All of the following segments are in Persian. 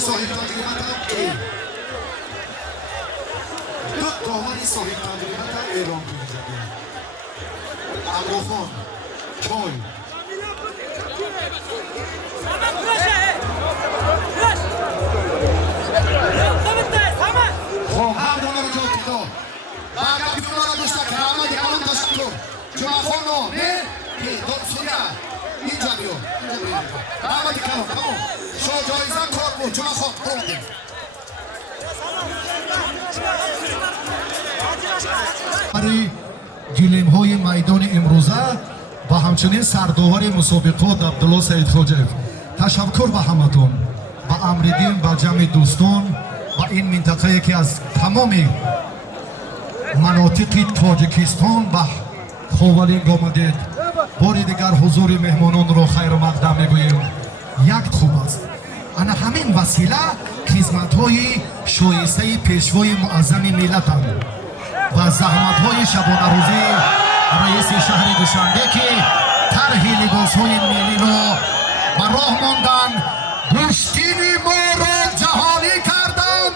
صاحب تجربت ای دو دامن صاحب تجربت اعلام کنید ابروخان چای خب هر دونه رو جا کتا بعد پیونا را دوستا که همه دیگران تشکر جا خونو نه که سویا اینجا بیو همه دیگران کمون شو جایزن کار بود جا خون برونده برای گلیم های میدان امروزه و همچنین سرداور مسابقات عبدالله سید خواجه تشکر به همتون به امردین و جمع دوستان و این منطقه که از تمام مناطق تاجیکستان به خاورینگ آمدید باری دیگر حضور مهمانان را خیر و مقدم میگوییم یک خوب است انا همین وسیله خدمت های شایسته پیشوای معظم ملتند و زحمت های شبانه روزی رئیس شهر دوشنبه که طرح لباس های ملی را به راه ماندن گشتین ما را جهانی کردن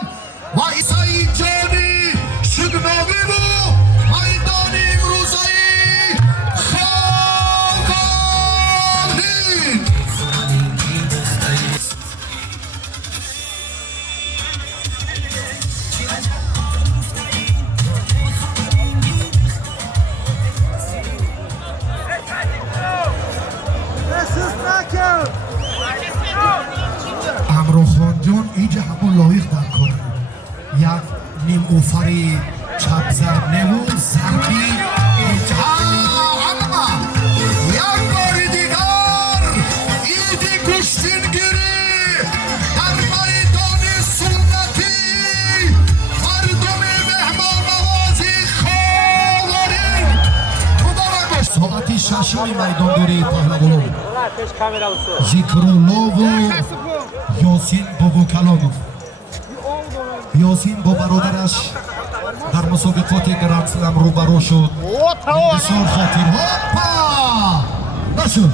و عیسی جانی شگنامی و میدان امروزی خواهید امروخان جان اینجا همون لایق در کار یک نیم اوفری چپ زد نمون زربی اینجا همه یک باری دیگر ایدی گشتین گیری در میدان سنتی مردم مهمان نوازی خاورین ساعتی ششم میدان دوری پهلوان ذکرالله و یاسین بابو کلاموف یاسین با برادرش در مسابقات گرند سلم روبرو شد بسیار خاطر هاپا نشد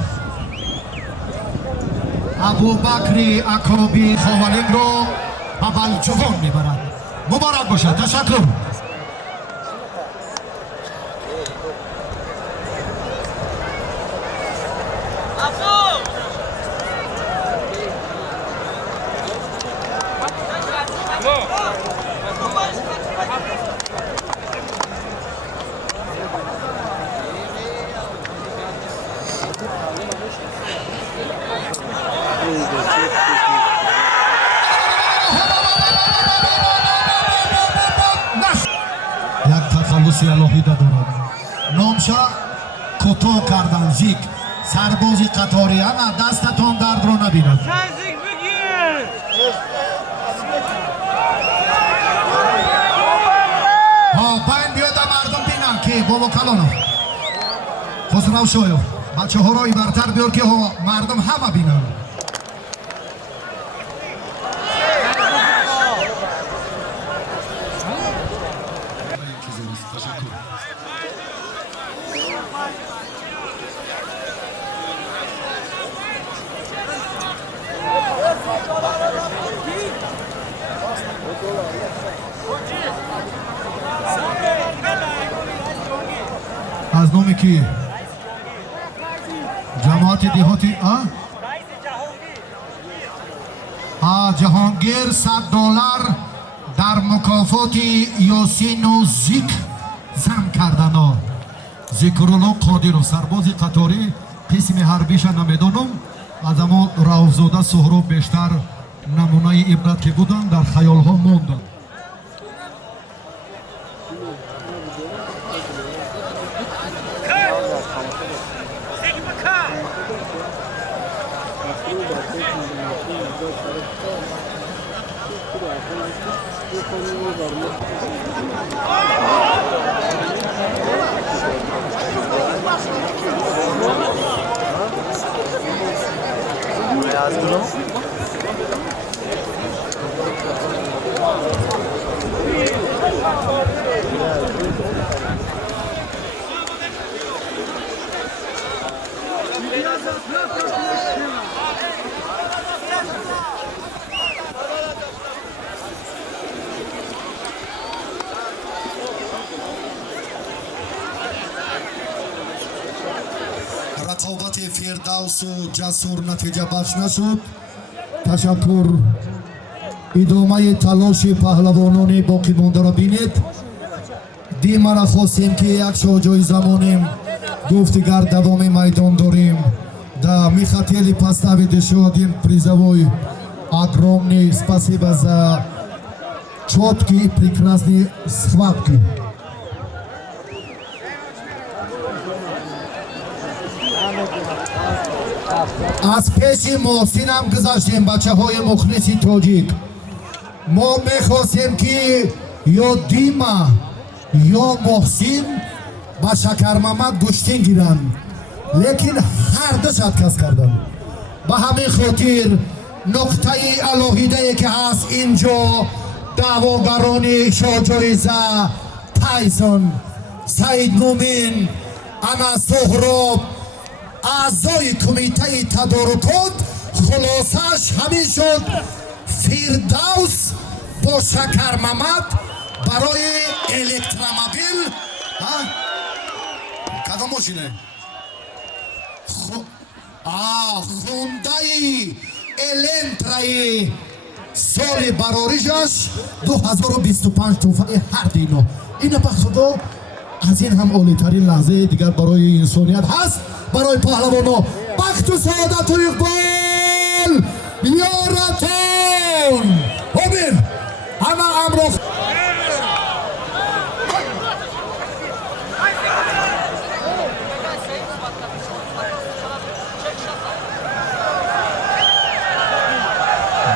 ابو بکری اکابی خوالین رو به بلجوان میبرد مبارک باشد تشکر یک تخلصی الهی دارد نامشا کوتاه کردن زیک سربازی قطاری اما دستتون درد رو نبیند باید بیاد مردم بینن که بابا کلانو خسرو شویو بچه ها را برتر بیار که مردم همه بینن از نومی که جماعت دیهاتی جهانگیر $100 در مکافات یاسین و زیک زم کردن ذکرالله قادر و سرباز قطاری قسم حربیش نمیدانم از اما روزاده سهراب بیشتر نمونه عبرت که بودن در خیال ها موندن فردوس و جسور نتیجه بخش نشد. تشکر. ادامه تلاش پهلوانان باقی مانده را بینید. دیما را خواستیم که یک جایزه مانیم. گفتگر دوام میدان داریم. Да, мы хотели поставить еще один призовой. Огромное спасибо за четкие и прекрасные схватки. از پیش محسن هم گذاشتیم بچه های مخلصی تاجیک. ما میخواستیم که یا دیما یا محسن با شکر محمد گشتین گیرن، لیکن هر دو شرکت کردن. به همین خاطر نقطه علاهیده که هست اینجا دعواگران شاجایزه تایسون، سعید مومن، انا سهراب، اعضای کمیته تدارکات، خلاصش همین شد فردوس با شکر محمد برای الکترومبیل. کدام ماشینه؟ خوندهی الانترای سال براریجش 2025 توفه هر دینو. این به خدا از این هم عالی‌ترین لحظه دیگر برای انسانیت هست، برای پهلوانا. بخت و سعادت و اقبال یارتون. آمین. همه امروز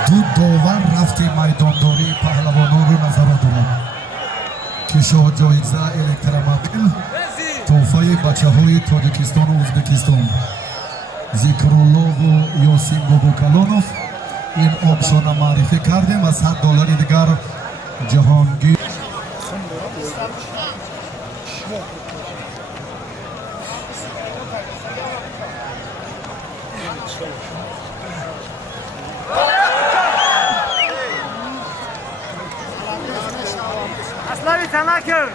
دو داور رفت میدانداری پهلوانان رو نظر دارم که شاه جایزه الکترومبیل توفه بچه های تاجیکستان و ازبکستان ذکرالله و یاسین بابوکلانوف این آبشان معرفی کردیم و $100 دیگر جهانگیر. Aslan Tanakır.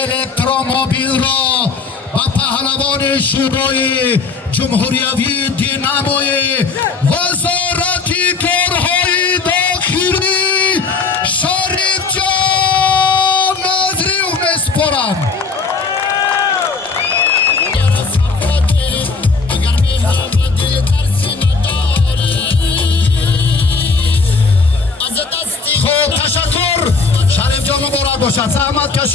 الکترومبیل را با پهلوان شورای جمهوری دیناموی وزارت کارهای داخلی شریف جان ناظری میسپارند. خب تشکر. شریف جان مبارک باشد. زحمت کشید.